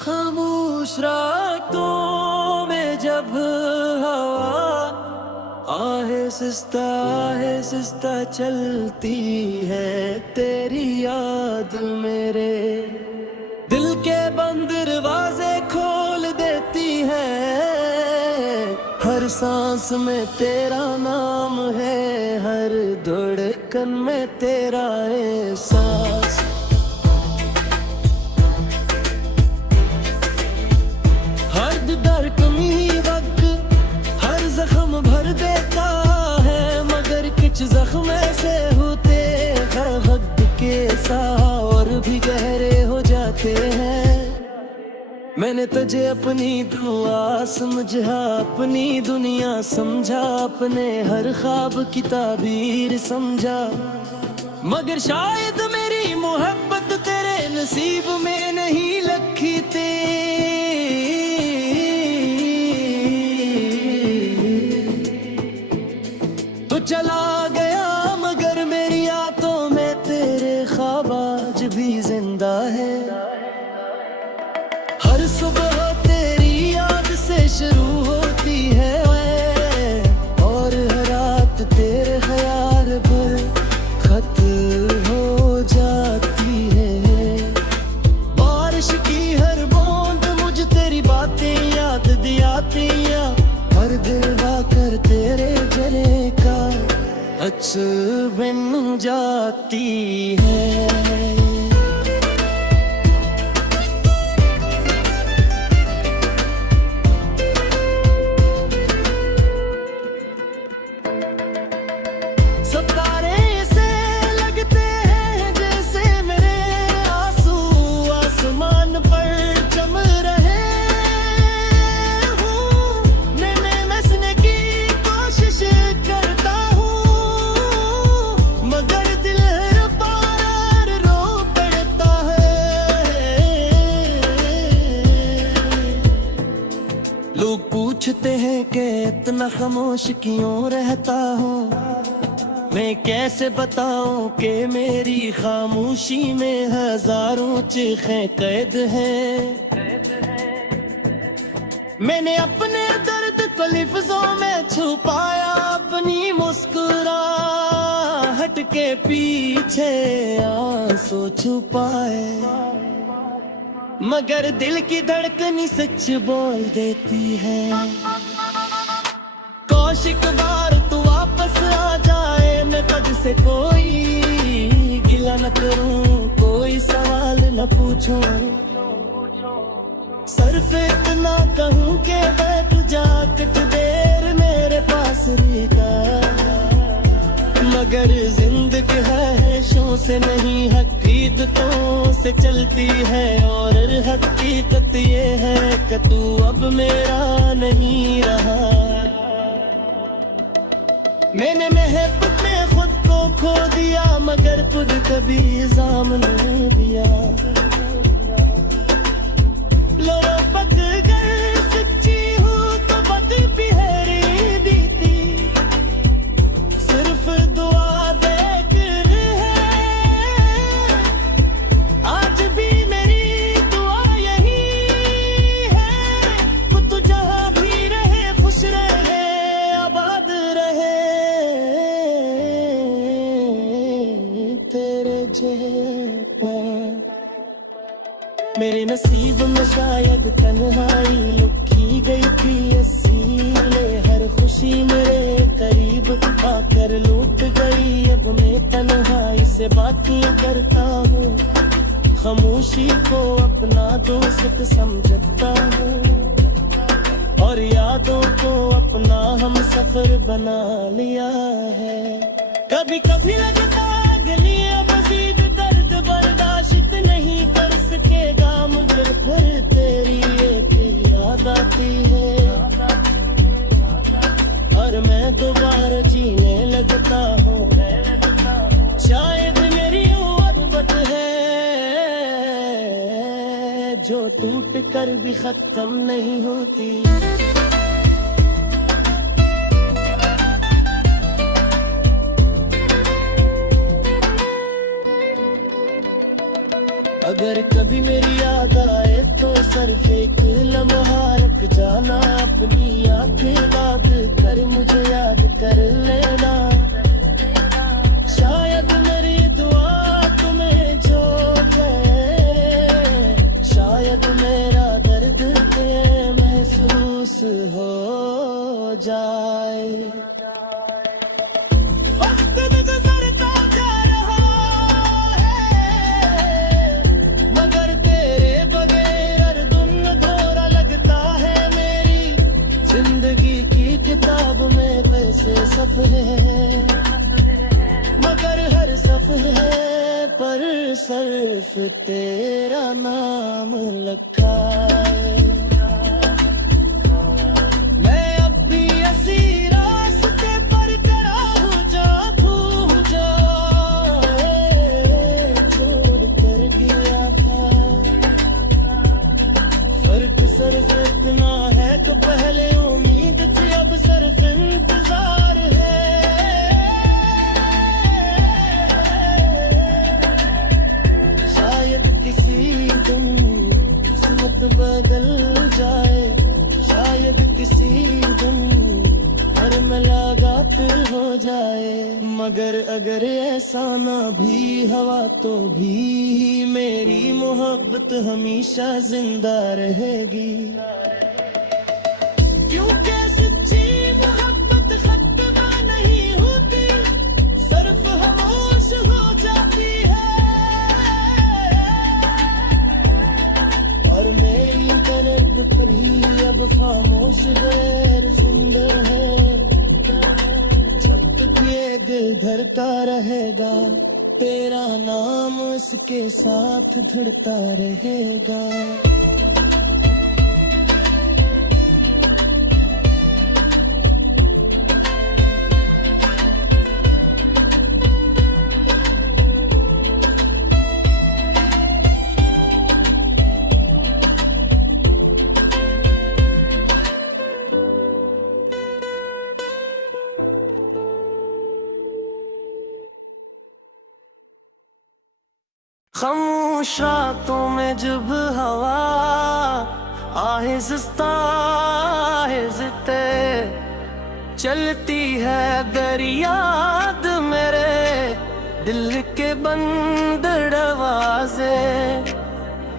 खामोश रातों में जब हवा आहिस्ता चलती है, तेरी याद मेरे दिल के बंद दरवाजे खोल देती है। हर सांस में तेरा नाम है, हर धड़कन में तेरा एहसास। हर धड़कनी वक्त हर जख्म भर देता है, मगर कुछ जख्म ऐसे होते हैं वक्त के साथ और भी गहरे हो जाते हैं। मैंने तुझे अपनी दुआ समझा, अपनी दुनिया समझा, अपने हर ख्वाब की ताबीर समझा, मगर शायद मेरी मोहब्बत तेरे नसीब में नहीं लिखी थी। तो चला गया मगर मेरी यादों में तेरे ख्वाब आज भी जिंदा है। हर सुबह तेरी याद से शुरू होती है और हर रात तेरे ख्याल पर खत्म हो जाती है। बारिश की हर बूंद मुझे तेरी बातें याद दिलाती है, हर दिल वाकर तेरे जले का अच बन जाती है। सितारे से लगते हैं जैसे मेरे आंसू आसमान पर चम रहे हूँ। मैं हंसने की कोशिश करता हूँ, मगर दिल हर बार रो पड़ता है। लोग पूछते हैं कि इतना खामोश क्यों रहता हूँ, मैं कैसे बताऊं कि मेरी खामोशी में हजारों चीखें कैद हैं। मैंने अपने दर्द को लफ्जों में छुपाया, अपनी मुस्कुराहट के पीछे आंसू छुपाए, मगर दिल की धड़कन सच बोल देती है। कौशिक बार तू वापस आ जाए, मैं तुझसे कोई गिला न करूं, कोई सवाल न पूछूं, सिर्फ इतना कहूं कि बैठ जा कुछ देर मेरे पास रहता। मगर जिंदगी है शों से नहीं हकीकतों से चलती है, और हकीकत ये है कि तू अब मेरा नहीं रहा। मैंने मोहब्बत में खुद को खो दिया, मगर खुद कभी इल्जाम नहीं दिया। लो बक गए सच्ची हूँ तो बद बिहरी दी थी, सिर्फ दुआ देकर है आज भी मेरी दुआ यही है। वो तू जहाँ भी रहे खुश रहे आबाद रहे, तेरे जैसा मेरे नसीब में शायद तन्हाई लुकी गई थी असीले। हर खुशी मेरे करीब आकर लूट गई, अब मैं तन्हाई से बातें करता हूँ, खामोशी को अपना दोस्त समझता हूँ, और यादों को अपना हम सफर बना लिया है। कभी कभी लगता गली मजीद दर्द बर्दाश्त नहीं कर सकेगा मुझे, फिर तेरी एक याद आती है और मैं दोबारा जीने लगता हूँ। शायद मेरी मोहब्बत है जो टूट कर भी खत्म नहीं होती। अगर कभी मेरी याद आए तो सर सिर्फ एक लम्हा रख जाना, अपनी आंखें दाद कर मुझे याद कर लेना। शायद मेरी दुआ तुम्हें जो गए, शायद मेरा दर्द तुम्हें महसूस हो जाए। वक्त गुजरता जा रहा है, मगर तेरे बगैर हर दिन अधूरा लगता है। मेरी जिंदगी की किताब में कैसे सफर है, मगर हर सफर पर सिर्फ तेरा नाम लिखा है। मैं अब भी ऐसी रास्ते पर खड़ा हूँ जा छोड़ कर गया था। फर्क सिर्फ इतना है कि पहले उम्मीद थी, अब सिर्फ इंतजार है। शायद किसी दिन किस्मत बदल जाए, शायद किसी दिन हर मुलाकात हो जाए। मगर अगर ऐसा ना भी हवा तो भी मेरी मोहब्बत हमेशा जिंदा रहेगी। क्योंकि सच्ची मोहब्बत खत्म नहीं होती, सिर्फ खामोश हो जाती है। और मेरी तरफ भी अब खामोश गैर जिंदा है। जब तक ये दिल धड़का रहेगा, तेरा नाम इसके साथ धड़ता रहेगा। खामोश रातों में जब हवा आहिस्ता आहिस्ते चलती है दरियाद, मेरे दिल के बंद दरवाजे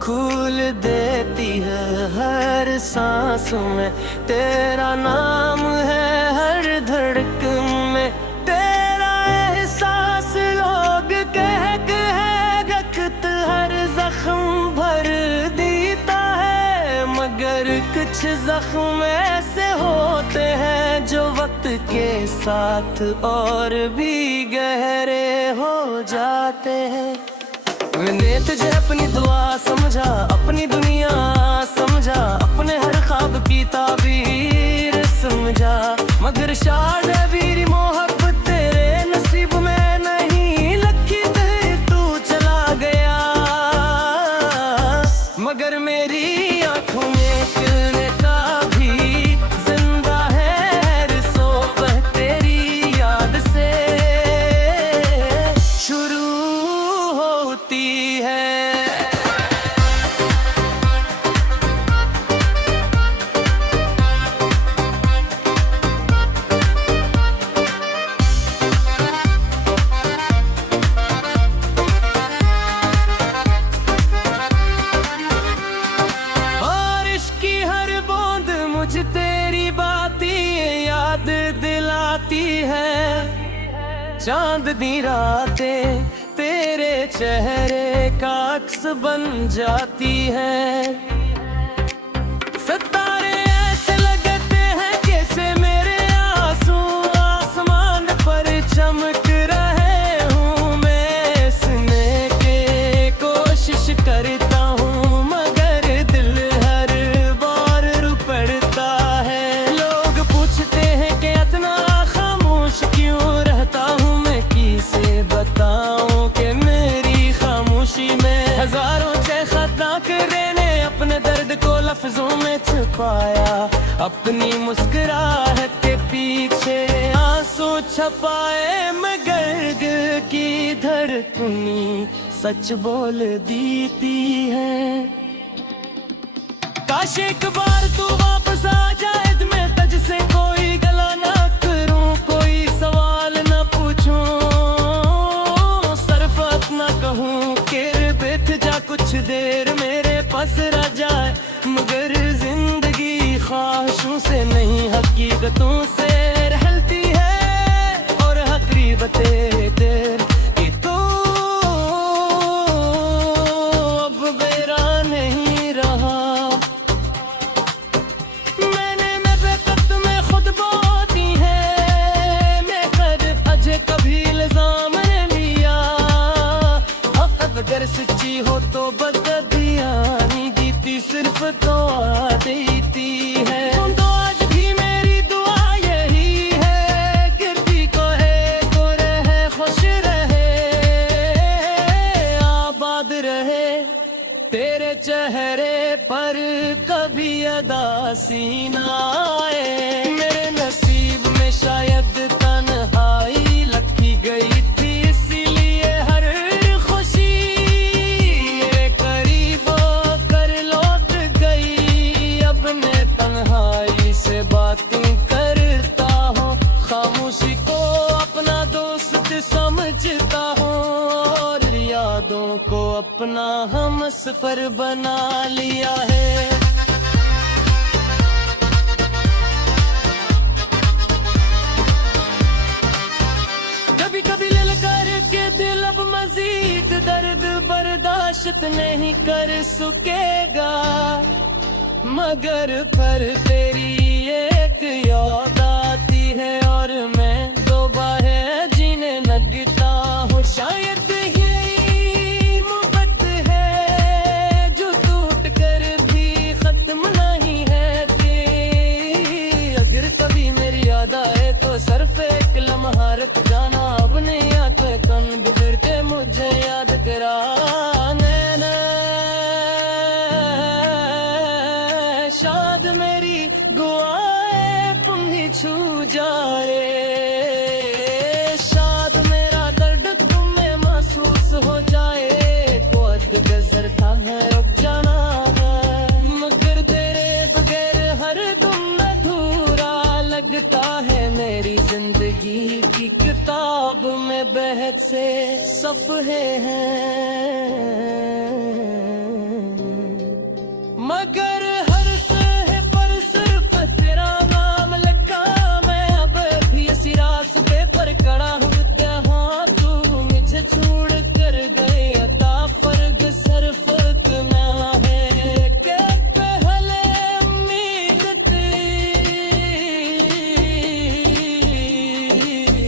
खोल देती है। हर सांस में तेरा नाम है, हर धड़कन में तेरा एहसास। लोग कह हर जख्म भर देता है, मगर कुछ जख्म ऐसे होते हैं जो वक्त के साथ और भी गहरे हो जाते हैं। मैंने तुझे अपनी दुआ समझा, अपनी दुनिया समझा, अपने हर ख्वाब की ताबीर समझा, मगर शायद मेरी मोहब्बत तेरे नसीब में नहीं लिखी थी, तू चला गया। मगर मेरी आंखों में खिलने का भी जिंदा है हर सोबह तेरी याद से शुरू होती है। तेरी बातें याद दिलाती है, चांदनी रातें तेरे चेहरे का अक्स बन जाती है। सितारे ऐसे लगते हैं जैसे मेरे आंसू आसमान पर चमक रहे हूँ। मैं सुनने की कोशिश करता हूँ, मगर दिल हर बार रो पड़ता है। लोग पूछते हैं कि इतना खामोश क्यों रहता हूँ, मैं किसे बताऊँ कि मेरी खामोशी में हजारों से खतरनाक ने अपने दर्द को लफ्जों में छुपाया। अपनी मुस्कुराहट के पीछे आंसू छपाए, मगर दिल की धड़कनी सच बोल देती है। काश एक बार तू वापस आ जाए, मैं तुझसे कोई गला ना करूं, कोई सवाल ना पूछूं, सरफत ना कहूं कि बैठ जा कुछ देर मेरे पास रह जाए। मगर जिंदगी ख्वाहिशों से नहीं हकीकतों से रहती है, और हकीकतें देर कि तू अब मेरा नहीं रहा। मैंने बेकत में खुद बाती है, मैं कर अजय कभी इल्जाम ने लिया। अगर सच्ची हो तो बददिया नहीं जीती, सिर्फ दुआ देती है। तो आज भी मेरी दुआ यही है, गिरती को है तो रहे, खुश रहे, आबाद रहे, तेरे चेहरे पर कभी अदासी ना आए। मेरे नसीब में शायद तन्हाई लिखी गई थी, इसीलिए हर खुशी मेरे करीब कर लौट गई। अब मैं तन्हाई से बातें करता हूँ, खामोशी को अपना दोस्त समझता हूँ, और यादों को अपना हम सफर बना लिया है। कभी कभी ललकार के दिल अब मजीद दर्द बर्दाश्त नहीं कर सकेगा, मगर फिर तेरी एक याद आती है, और मैं दोबारा जीने लगता हूँ। शायद यही मोहब्बत है जो टूट कर भी खत्म नहीं है तेरी। अगर कभी मेरी याद आए तो सिर्फ एक लम्हा रुक जाना, अब नहीं आते कन बिगड़ते मुझे याद कराने ने। शायद मेरी दुआएं तुम्हें छू जाए, शायद मेरा दर्द तुम्हें महसूस हो जाए। खुद गजर था है रुक जाना है, मगर तेरे बगैर हर तुम अधूरा लगता है। मेरी जिंदगी की किताब में बहुत से सफ़े हैं, मगर हर सहे पर सिर्फ तेरा नाम लिखा। मैं अब भी इसी रास्ते पर खड़ा हूँ, हाँ तू मुझे छोड़ कर गए, अता फर्क सिर्फ में है कि पहले उम्मीद थी,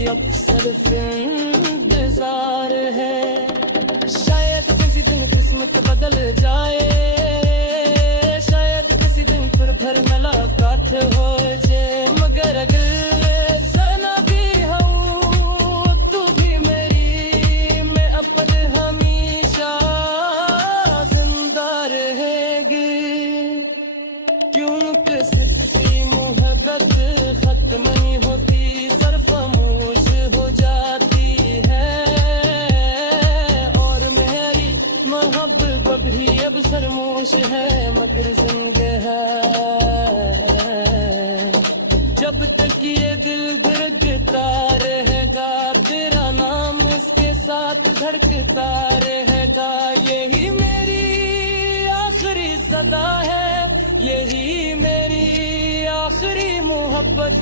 अब सिर्फ इंतजार है। शायद किसी दिन किस्मत बदल जाए, फिर मुलाकात हो जाए, मगर अगर सना भी हूँ तू भी मेरी, मैं अपन हमेशा जिंदा रहेगी। क्योंकि सच्ची मोहब्बत खत्म नहीं होती, सिर्फ खामोश हो जाती है, और मेरी मोहब्बत भी अब सरमोश है, मगर जिंदगी है। जब तक ये दिल धड़कता रहेगा, तेरा नाम उसके साथ धड़कता रहेगा। यही मेरी आखिरी सदा है, यही मेरी आखिरी मोहब्बत।